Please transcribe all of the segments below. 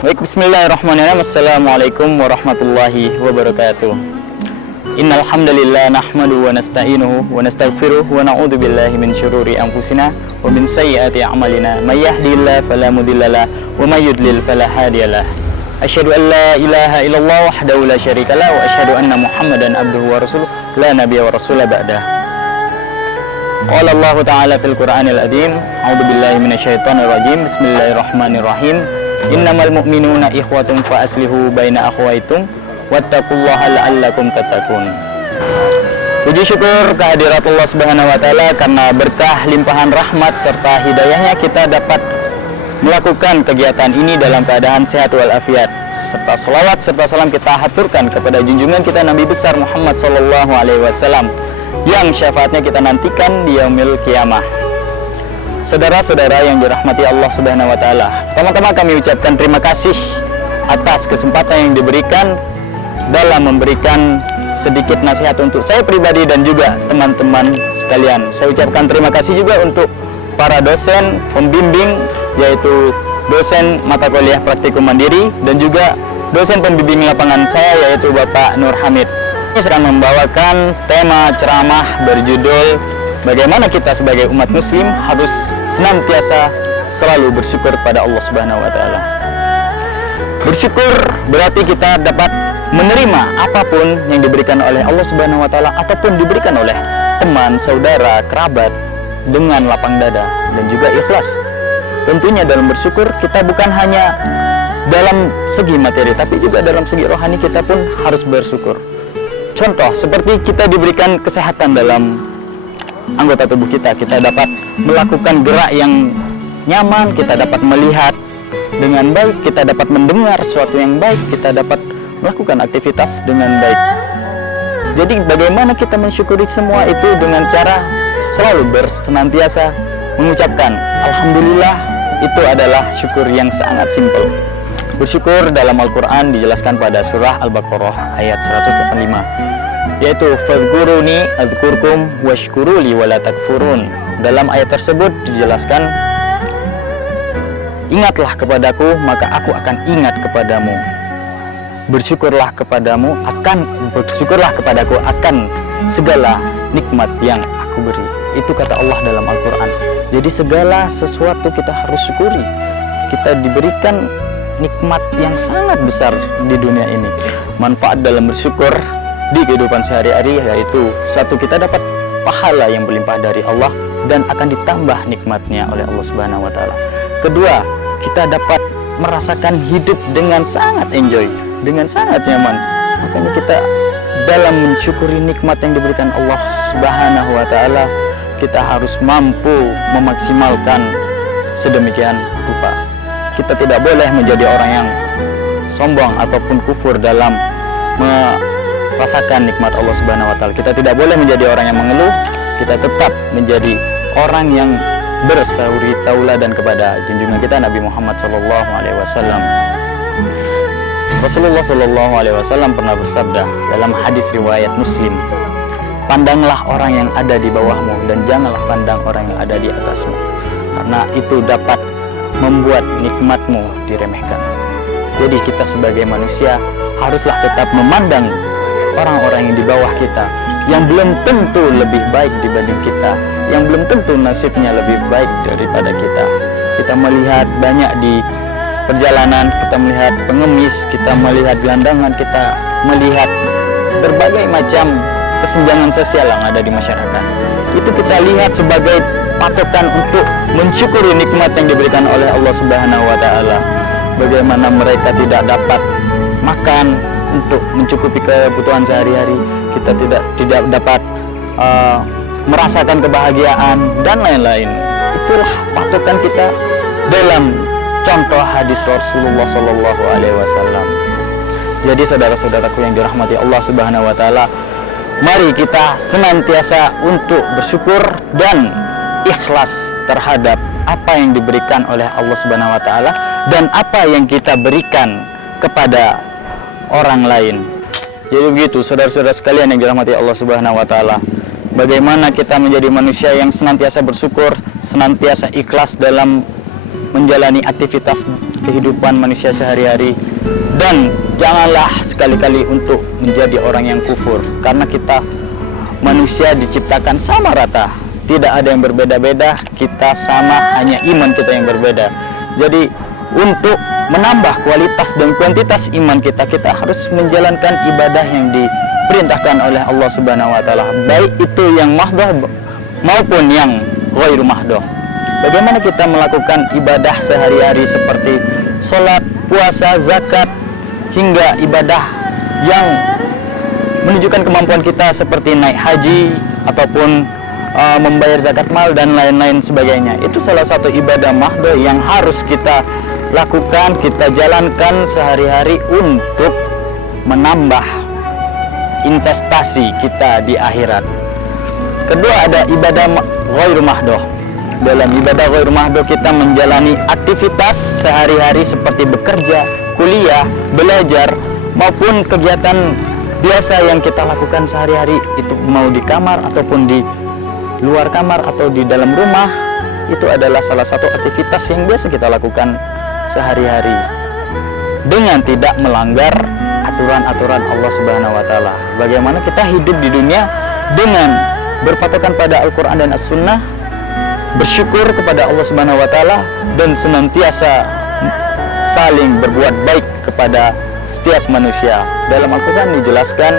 Baik, bismillahirrahmanirrahim. Assalamualaikum warahmatullahi wabarakatuh. Innal hamdalillah nahmaduhu wa nasta'inuhu wa nastaghfiruh wa na'udzu billahi min syururi anfusina wa min sayyiati a'malina. May yahdihillahu fala mudhillalah wa may yudlil fala hadiyalah. Asyhadu an la ilaha illallah wahdahu la syarikalah wa asyhadu anna Muhammadan abduhu wa rasuluh la nabiyya wa rasula ba'dah. Qala Allah ta'ala fil Qur'anil Azim, a'udzu billahi minasyaitonir rajim. Bismillahirrahmanirrahim. Innamal mu'minuna ikhwatun fa aslihu baina akhwaitum wattaqullaha la'allakum tattaqun. Puji syukur kehadirat Allah Subhanahu wa taala karena berkah limpahan rahmat serta hidayahnya kita dapat melakukan kegiatan ini dalam keadaan sehat walafiat. Serta salawat serta salam kita haturkan kepada junjungan kita Nabi besar Muhammad sallallahu alaihi wasallam yang syafaatnya kita nantikan di yaumil qiyamah. Saudara-saudara yang dirahmati Allah Subhanahu wa taala, pertama-tama kami ucapkan terima kasih atas kesempatan yang diberikan dalam memberikan sedikit nasihat untuk saya pribadi dan juga teman-teman sekalian. Saya ucapkan terima kasih juga untuk para dosen pembimbing, yaitu dosen mata kuliah praktikum mandiri dan juga dosen pembimbing lapangan saya, yaitu Bapak Nur Hamid. Saya sedang membawakan tema ceramah berjudul bagaimana kita sebagai umat muslim harus senantiasa selalu bersyukur pada Allah Subhanahu wa taala. Bersyukur berarti kita dapat menerima apapun yang diberikan oleh Allah Subhanahu wa taala ataupun diberikan oleh teman, saudara, kerabat dengan lapang dada dan juga ikhlas. Tentunya dalam bersyukur kita bukan hanya dalam segi materi tapi juga dalam segi rohani kita pun harus bersyukur. Contoh seperti kita diberikan kesehatan dalam anggota tubuh kita, kita dapat melakukan gerak yang nyaman, kita dapat melihat dengan baik, kita dapat mendengar sesuatu yang baik, kita dapat melakukan aktivitas dengan baik. Jadi bagaimana kita mensyukuri semua itu dengan cara selalu bersenantiasa mengucapkan Alhamdulillah. Itu adalah syukur yang sangat simpel. Bersyukur dalam Al-Quran dijelaskan pada surah Al-Baqarah ayat 185, yaitu fadhkuruni adzkurkum washkuruli wala takfurun. Dalam ayat tersebut dijelaskan, ingatlah kepadaku maka aku akan ingat kepadamu, bersyukurlah kepadaku akan segala nikmat yang aku beri. Itu kata Allah dalam Al-Quran. Jadi segala sesuatu kita harus syukuri. Kita diberikan nikmat yang sangat besar di dunia ini. Manfaat dalam bersyukur di kehidupan sehari-hari yaitu satu, kita dapat pahala yang berlimpah dari Allah dan akan ditambah nikmatnya oleh Allah Subhanahu wa taala. Kedua, kita dapat merasakan hidup dengan sangat enjoy, dengan sangat nyaman. Makanya kita dalam mensyukuri nikmat yang diberikan Allah Subhanahu wa taala, kita harus mampu memaksimalkan sedemikian rupa. Kita tidak boleh menjadi orang yang sombong ataupun kufur dalam merasakan nikmat Allah Subhanahu wa taala. Kita tidak boleh menjadi orang yang mengeluh. Kita tetap menjadi orang yang bersauri tauladan kepada junjungan kita Nabi Muhammad sallallahu alaihi wasallam. Rasulullah sallallahu alaihi wasallam pernah bersabda dalam hadis riwayat Muslim, pandanglah orang yang ada di bawahmu dan janganlah pandang orang yang ada di atasmu, karena itu dapat membuat nikmatmu diremehkan. Jadi kita sebagai manusia haruslah tetap memandang orang-orang yang di bawah kita, yang belum tentu lebih baik dibanding kita, yang belum tentu nasibnya lebih baik daripada kita. Kita melihat banyak di perjalanan, kita melihat pengemis, kita melihat gelandangan, kita melihat berbagai macam kesenjangan sosial yang ada di masyarakat. Itu kita lihat sebagai patokan untuk mensyukuri nikmat yang diberikan oleh Allah Subhanahu wa taala. Bagaimana mereka tidak dapat makan untuk mencukupi kebutuhan sehari-hari, kita tidak dapat merasakan kebahagiaan dan lain-lain. Itulah patokan kita dalam contoh hadis Rasulullah sallallahu alaihi wasallam. Jadi saudara-saudaraku yang dirahmati Allah Subhanahu wa taala, mari kita senantiasa untuk bersyukur dan ikhlas terhadap apa yang diberikan oleh Allah Subhanahu wa taala dan apa yang kita berikan kepada orang lain. Jadi begitu saudara-saudara sekalian yang dirahmati Allah Subhanahu wa taala. Bagaimana kita menjadi manusia yang senantiasa bersyukur, senantiasa ikhlas dalam menjalani aktivitas kehidupan manusia sehari-hari. Dan janganlah sekali-kali untuk menjadi orang yang kufur, karena kita manusia diciptakan sama rata, tidak ada yang berbeda-beda, kita sama, hanya iman kita yang berbeda. Jadi untuk menambah kualitas dan kuantitas iman kita, kita harus menjalankan ibadah yang diperintahkan oleh Allah Subhanahu wa taala, baik itu yang mahdoh maupun yang ghairu mahdoh. Bagaimana kita melakukan ibadah sehari-hari seperti sholat, puasa, zakat, hingga ibadah yang menunjukkan kemampuan kita seperti naik haji ataupun membayar zakat mal dan lain-lain sebagainya. Itu salah satu ibadah mahdoh yang harus kita lakukan, kita jalankan sehari-hari untuk menambah investasi kita di akhirat. Kedua, ada ibadah ghairu mahdoh. Dalam ibadah ghairu mahdoh kita menjalani aktivitas sehari-hari seperti bekerja, kuliah, belajar, maupun kegiatan biasa yang kita lakukan sehari-hari, itu mau di kamar ataupun di luar kamar atau di dalam rumah. Itu adalah salah satu aktivitas yang biasa kita lakukan sehari-hari dengan tidak melanggar aturan-aturan Allah Subhanahu wa taala. Bagaimana kita hidup di dunia dengan berpatokan pada Al-Quran dan As-Sunnah, bersyukur kepada Allah Subhanahu wa taala, dan senantiasa saling berbuat baik kepada setiap manusia. Dalam Al-Quran dijelaskan,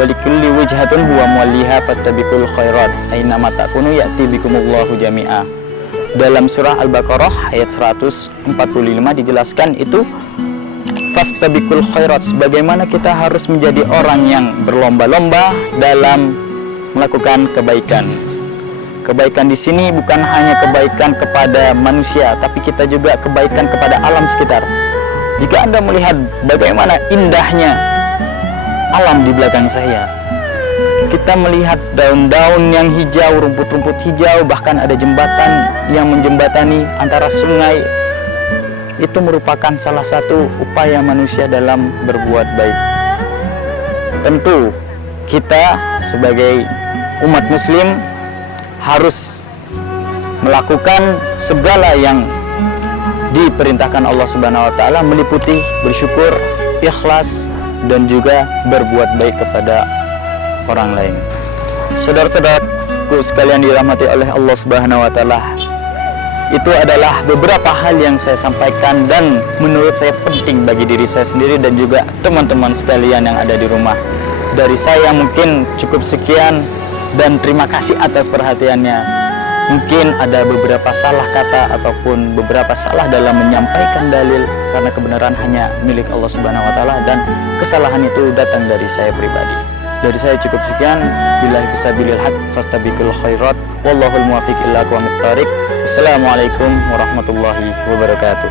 walikulli wijhatun huwa muwalliha fastabiqul khairat aina ma takunu ya'ti bikumullahu jami'a. Dalam surah Al-Baqarah ayat 145 dijelaskan itu fastabiqul khairat, bagaimana kita harus menjadi orang yang berlomba-lomba dalam melakukan kebaikan. Kebaikan di sini bukan hanya kebaikan kepada manusia, tapi kita juga kebaikan kepada alam sekitar. Jika Anda melihat bagaimana indahnya alam di belakang saya, kita melihat daun-daun yang hijau, rumput-rumput hijau, bahkan ada jembatan yang menjembatani antara sungai. Itu merupakan salah satu upaya manusia dalam berbuat baik. Tentu kita sebagai umat muslim harus melakukan segala yang diperintahkan Allah Subhanahu wa taala, meliputi bersyukur, ikhlas, dan juga berbuat baik kepada orang lain. Saudara-saudaraku sekalian dirahmati oleh Allah Subhanahu wa taala, itu adalah beberapa hal yang saya sampaikan dan menurut saya penting bagi diri saya sendiri dan juga teman-teman sekalian yang ada di rumah. Dari saya mungkin cukup sekian, dan terima kasih atas perhatiannya. Mungkin ada beberapa salah kata ataupun beberapa salah dalam menyampaikan dalil, karena kebenaran hanya milik Allah Subhanahu wa taala dan kesalahan itu datang dari saya pribadi. Dari saya cukup sekian. Billahi fisabilil haq fastabiqul khairat wallahul muwaffiq ila aqwamit thariq. Assalamualaikum warahmatullahi wabarakatuh.